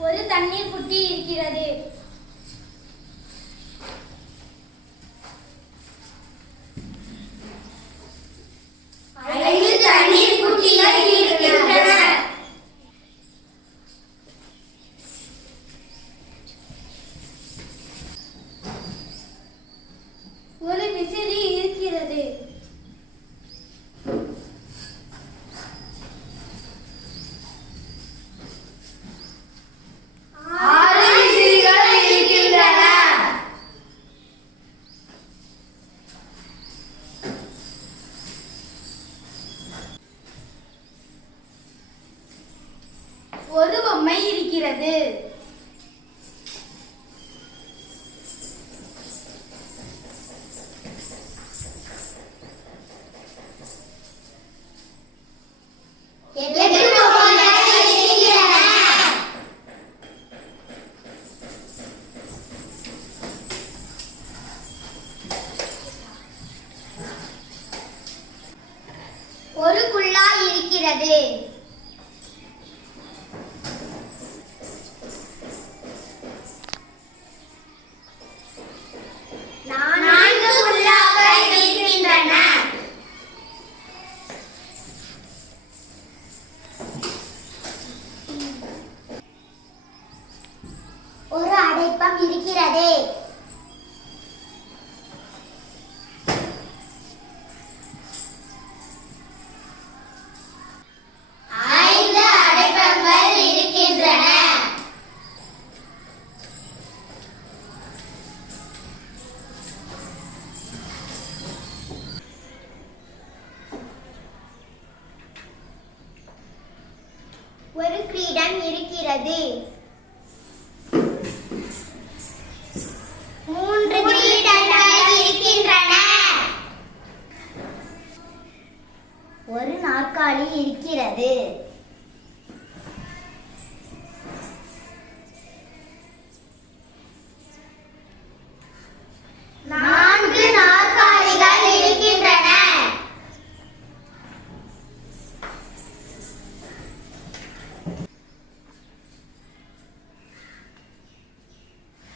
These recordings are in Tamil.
ஒரு தண்ணீர் புட்டி இருக்கிறது. ஐந்து தண்ணீர் புட்டிகள் இருக்கின்றன. ஒரு விசிறி இருக்கிறது. ஆறு விசிறிகள் இருக்கின்றன. ஒரு பொம்மை இருக்கிறது. எட்டு பொம்மைகள் இருக்கின்றன. ஒரு குழாய் இருக்கிறது. நான்கு குல்லாக்கள் இருக்கின்றன. ஒரு அடைப்பம் இருக்கிறது. ஐந்து அடைப்பங்கள் இருக்கின்றன. ஒரு கிரீடம் இருக்கிறது. மூன்று கிரீடங்கள் இருக்கின்றன. ஒரு நாற்காலி இருக்கிறது. நான்கு நாற்காலிகள் இருக்கின்றன.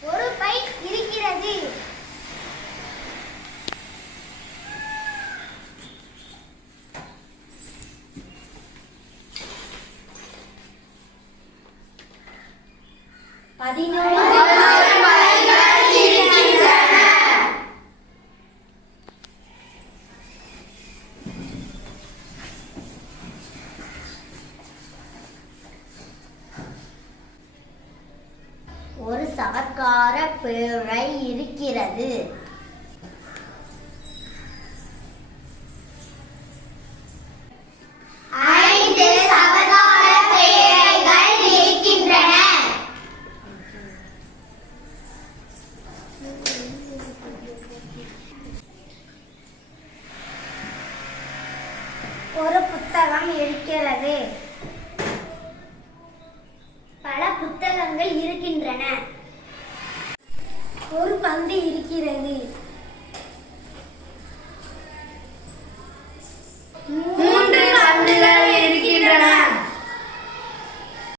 ஒரு பை இருக்கிறது. பதினோரு பைகள் இருக்கின்றன. ஒரு சவர்க்கார பேழை இருக்கிறது. ஐந்து சவர்க்கார பேழைகள் இருக்கின்றன. ஒரு புத்தகம் இருக்கிறது. பல புத்தகங்கள் இருக்கின்றன. ஒரு பந்து இருக்கிறது.